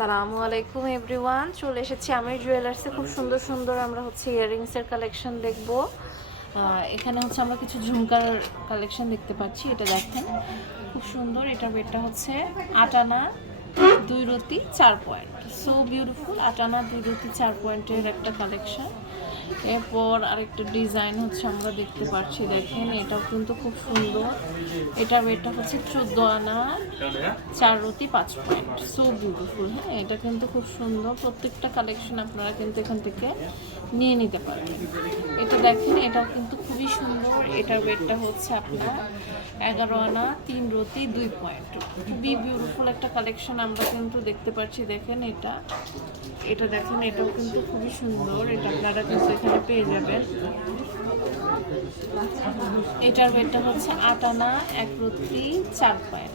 আসসালামু আলাইকুম এভরিওয়ান চলে এসেছি আমির জুয়েলার্সে খুব সুন্দর সুন্দর আমরা হচ্ছে ইয়াররিংসের কালেকশন দেখব। এখানে হচ্ছে আমরা কিছু ঝুমকার কালেকশন দেখতে পাচ্ছি, এটা দেখেন। খুব সুন্দর, এটা বেডটা হচ্ছে আটানা দুই রতি চার পয়েন্ট। সো বিউটিফুল আটানা দুই রতি চার পয়েন্টের একটা কালেকশন এরপর আরেকটা ডিজাইন হচ্ছে আমরা দেখতে পাচ্ছি, দেখেন, এটাও কিন্তু খুব সুন্দর। এটা এটা হচ্ছে চোদ্দ আনা, চার রতি, পাঁচ পয়েন্ট সো বিউটিফুল হ্যাঁ? এটা কিন্তু খুব সুন্দর। প্রত্যেকটা কালেকশন আপনারা কিন্তু এখান থেকে নিয়ে নিতে পারবেন। এটা দেখেন, এটাও কিন্তু খুবই সুন্দর। এটার ওয়েটটা হচ্ছে আপনার এগারো আনা, তিন রতি, দুই পয়েন্ট খুবই বিউটিফুল একটা কালেকশন আমরা কিন্তু দেখতে পাচ্ছি। দেখেন এটা। এটা দেখেন, এটাও কিন্তু খুবই সুন্দর। এটা আপনারা কিন্তু এখানে পেয়ে যাবেন এটার ওয়েটটা হচ্ছে আট আনা এক রুটি চার পয়েন্ট।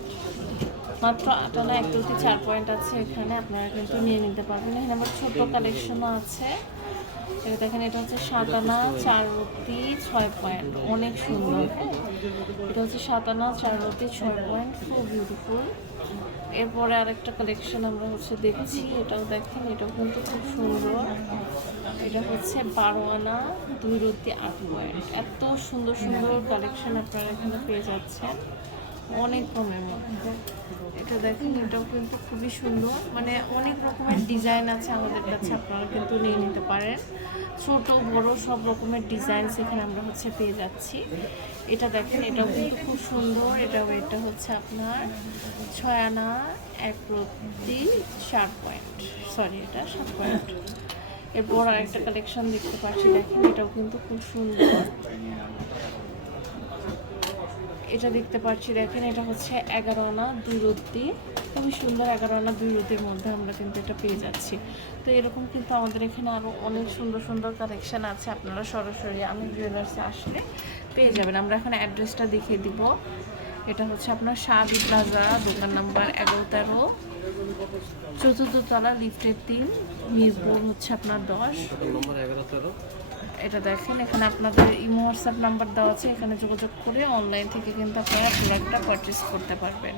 মাত্র আনা এক রতি চার পয়েন্ট আছে এখানে, আপনারা কিন্তু নিয়ে নিতে পারবেন। এখানে আমার ছোট কালেকশনও আছে। এটা দেখেন, এটা হচ্ছে সাত আনা চার রতি ছয় পয়েন্ট। অনেক সুন্দর হ্যাঁ? এটা হচ্ছে সাত আনা চার রতি ছয় পয়েন্ট খুব বিউটিফুল এরপরে আরেকটা কালেকশন আমরা হচ্ছে দেখছি, এটাও দেখেন, এটাও কিন্তু খুব সুন্দর। এটা হচ্ছে বারো আনা দুই রতি আট পয়েন্ট। এত সুন্দর সুন্দর কালেকশন আপনারা এখানে পেয়ে যাচ্ছেন। অনেক কমের মধ্যে। এটা দেখেন, এটাও কিন্তু খুবই সুন্দর। মানে অনেক রকমের ডিজাইন আছে আমাদের কাছে, আপনারা কিন্তু নিয়ে নিতে পারেন। ছোট, বড় সব রকমের ডিজাইন এখানে আমরা হচ্ছে পেয়ে যাচ্ছি। এটা দেখেন, এটাও কিন্তু খুব সুন্দর। এটাও, এটা হচ্ছে আপনার ছয় আনা এক প্রতি চার পয়েন্ট। সরি এটা সাত পয়েন্ট। এরপর আরেকটা কালেকশন দেখতে পাচ্ছি। দেখেন, এটাও কিন্তু খুব সুন্দর। এটা দেখতে পাচ্ছি, দেখেন, এটা হচ্ছে এগারো আনা দুই রত্তি খুবই সুন্দর এগারো আনা দুই রতির মধ্যে আমরা কিন্তু এটা পেয়ে যাচ্ছি। তো এরকম কিন্তু আমাদের এখানে আরও অনেক সুন্দর সুন্দর কালেকশন আছে, আপনারা সরাসরি আমি জুয়েলার্সে আসলে পেয়ে যাবেন। আমরা এখন অ্যাড্রেসটা দেখিয়ে দিব। এটা হচ্ছে আপনার শাহাদি প্লাজা দোকান নাম্বার এগারো তেরো। চতুর্থ তলা লিফটের তিন। মিরপুর হচ্ছে আপনার দশ। নম্বর এগারো তেরো। এটা দেখেন, এখানে আপনাদের ইমো হোয়াটসঅ্যাপ নাম্বার দেওয়া আছে, এখানে যোগাযোগ করে অনলাইন থেকে কিন্তু আপনারা প্রোডাক্টটা পারচেস করতে পারবেন।